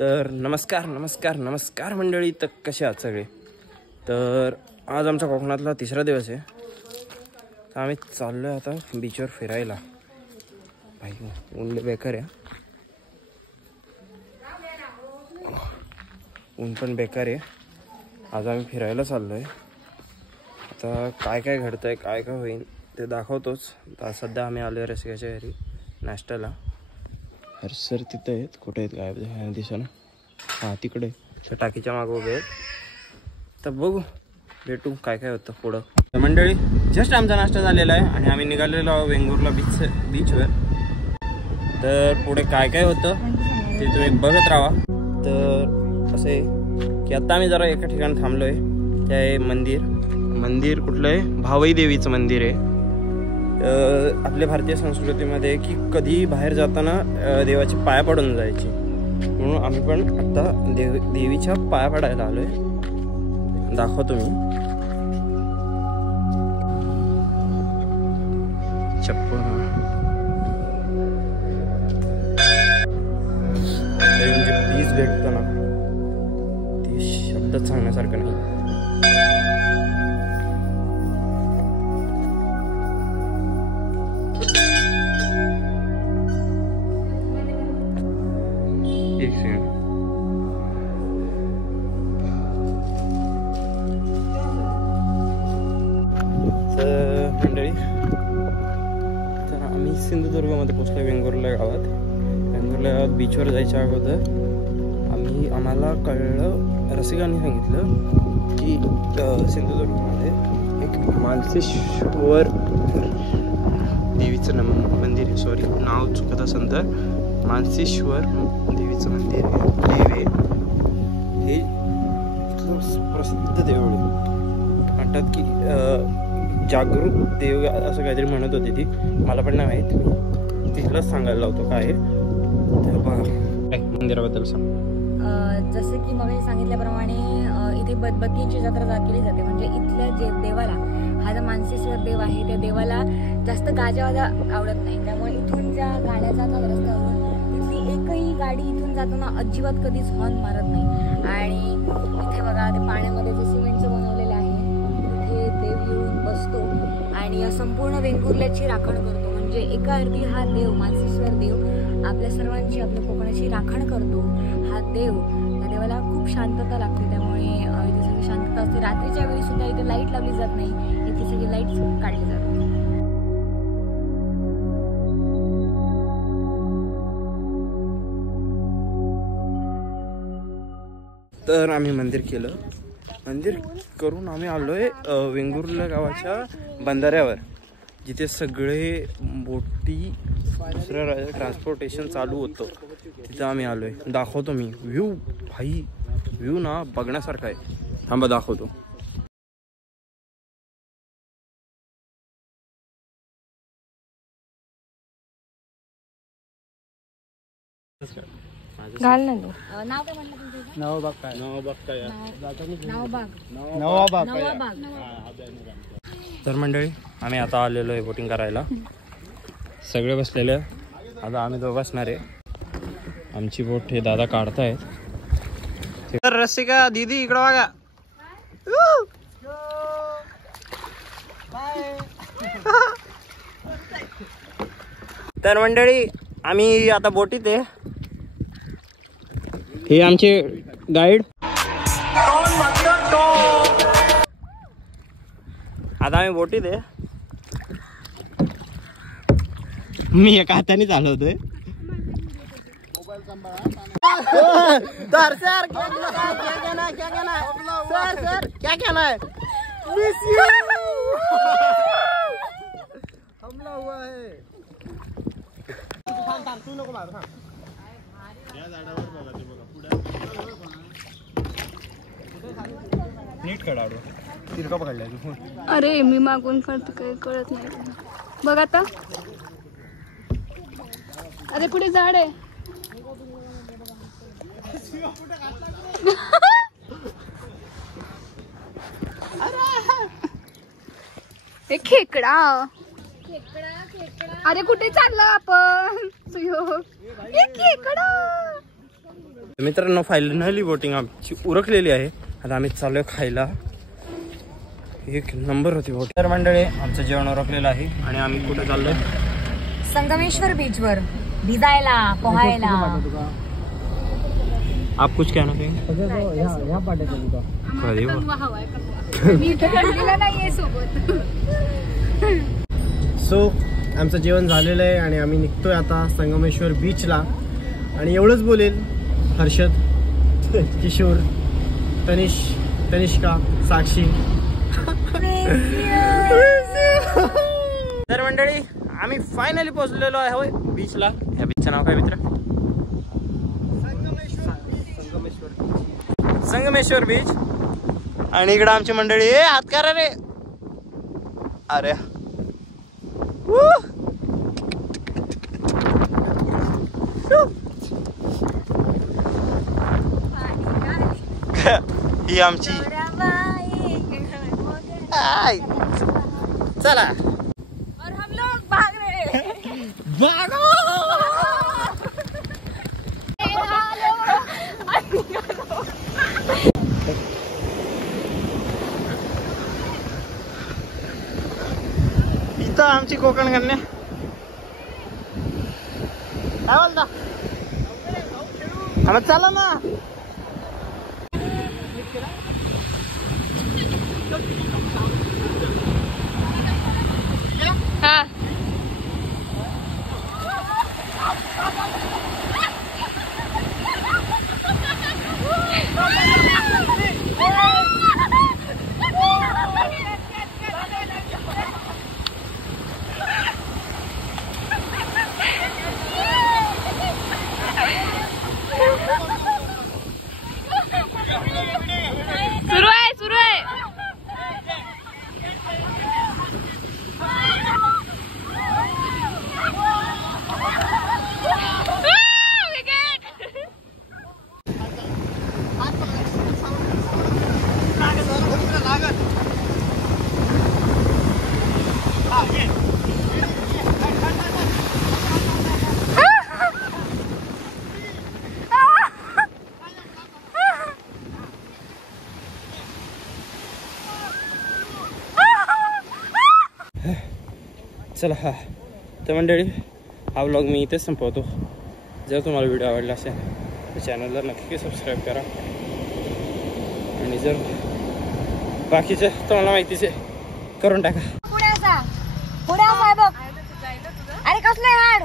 तर नमस्कार मंडळी. तर कसे आहात सगळे? तर आज आमचा कोकणातला तिसरा दिवस आहे. तर आम्ही चाललो आहे आता बीचवर फिरायला. भाई ऊन बेकार आहे, ऊन पण बेकार आहे. आज आम्ही फिरायला चाललो आहे. आता काय काय घडतं आहे, काय काय होईल ते दाखवतोच. तर सध्या आम्ही आलो आहे रसिकाच्या घरी नाश्त्याला. सर तिथं आहेत, कुठे आहेत काय दिसेना. हां तिकडे टाकीच्या मागं उभे आहेत. तर बघू भेटू काय काय होतं पुढं. तर मंडळी जस्ट आमचा नाश्ता झालेला आहे आणि आम्ही निघालेलो आहोत वेंगुर्ला बीचवर. तर पुढे काय काय होतं ते तुम्ही बघत राहा. तर असं आहे की आत्ता आम्ही जरा एका ठिकाणी थांबलो आहे. ते आहे मंदिर कुठलं आहे, भावई देवीचं मंदिर आहे. आपल्या भारतीय संस्कृतीमध्ये की कधी बाहेर जाताना देवाची पाया पडून जायची, म्हणून आम्ही पण आता देवीच्या पाया पडायला आलोय. दाखवतो मी चप्पल. म्हणजे पीस भेटतो ना, ते शब्दात सांगण्यासारखं नाही. मंडळी तर आम्ही सिंधुदुर्गमध्ये पोचलो. वेंगुर्ला गावात बीचवर जायच्या अगोदर आम्हाला कळलं, रसिकांनी सांगितलं की सिंधुदुर्गमध्ये एक मानसेश्वर देवीचं मंदिर आहे. सॉरी नाव चुकत असेल तर मानसेश्वर देवीचं मंदिर आहे. हे प्रसिद्ध देऊळ म्हणतात की जागृत देव असं काहीतरी म्हणत होती ती, मला पण नाही माहीत. तिथलंच सांगायला लावतो काय आहे. तर बघा मंदिराबद्दल सांग. जसं की मग सांगितल्याप्रमाणे इथे बदबत्तीची जत्रा केली जाते. म्हणजे इथल्या जे देवाला, हा जो मानसेश्वर देव आहे त्या देवाला जास्त गाजावाजा आवडत नाही. त्यामुळे इथून ज्या गाड्या जातात रस्त्यावरून तिथली एकही गाडी इथून जाताना अजिबात कधीच हॉर्न मारत नाही. आणि इथे बघा ते पाण्यामध्ये जे सिमेंटचं बनवलेलं आहे, तिथे देव येऊन बसतो आणि संपूर्ण वेंगुर्ल्याची राखण करतो. म्हणजे एका अर्थी हा देव मानसेश्वर देव आपल्या सर्वांची, आपल्या कोकणाची राखण करतो. हा देव, त्या देवाला खूप शांतता लागते. त्यामुळे इथे सगळी शांतता असते. रात्रीच्या वेळी सुद्धा इथे लाईट लावली जात नाही, इथे सगळी लाईट काढली जाते. तर आम्ही मंदिर करून आम्ही आलोय वेंगुर्ला गावाच्या बंधाऱ्यावर, जिथे सगळे बोटी दुसऱ्या ट्रान्सपोर्टेशन चालू होतं. तिथं आम्ही आलोय. दाखवतो मी व्ह्यू. भाई व्ह्यू ना बघण्यासारखा आहे. थांबा दाखवतो. घाल ना तू. नाव काय म्हणलं तुमचं? नवाबाग. तर मंडळी आम्ही आता आलेलो आहे बोटिंग करायला. सगळे बसलेले. आता आम्ही दोघं बसणार आहे. आमची बोट हे दादा काढतायत. तर रसिका दीदी इकडं बघा. तर मंडळी आम्ही आता बोटीत आहे. हे आमचे गाईड. आता आम्ही बोटीत आहे. मी एका हाताने चालवतोय. नीट काढा तिरका पकडलाय तू. अरे मी मागून करतो, काही कळत नाही. बघ आता. अरे पुढे झाड आहे. खेकडा. अरे कुठे चालला आपण? खेकडा. मित्रांनो फायनली बोटिंग आमची उरकलेली आहे. आता आम्ही चाललोय खायला. एक नंबर होती बोट. तर मंडळी आमचं जेवण उरकलेलं आहे आणि आम्ही कुठे चाललोय? संगमेश्वर बीच वर भिजायला पोहायला. आप कुछ कहना चाहेंगे? सो आमचं जेवण झालेलं आहे आणि आम्ही निघतोय आता संगमेश्वर बीचला. आणि एवढंच बोलेल, हर्षद, किशोर, तनिष्का, साक्षी. तर मंडळी आम्ही फायनली पोहोचलेलो आहे बीचला. या बीचचं नाव काय मित्र? संगमेश्वर बीच. आणि इकडं आमची मंडळी हात करा रे. अरे ही आमची चला. और हम लोग भाग रहे इथं आमची कोकण कन्या. काय बोलता? आम्हाला चला ना. हा. सुरू आहे. चला. हा तर मंडळी हा व्लॉग मी इथेच संपवतो. जर तुम्हाला व्हिडिओ आवडला असेल तर चॅनलला नक्की सबस्क्राईब करा. आणि जर बाकीचे तुम्हाला माहितीच आहे करून टाका. पुढे असा बघ. अरे कसलं हाड.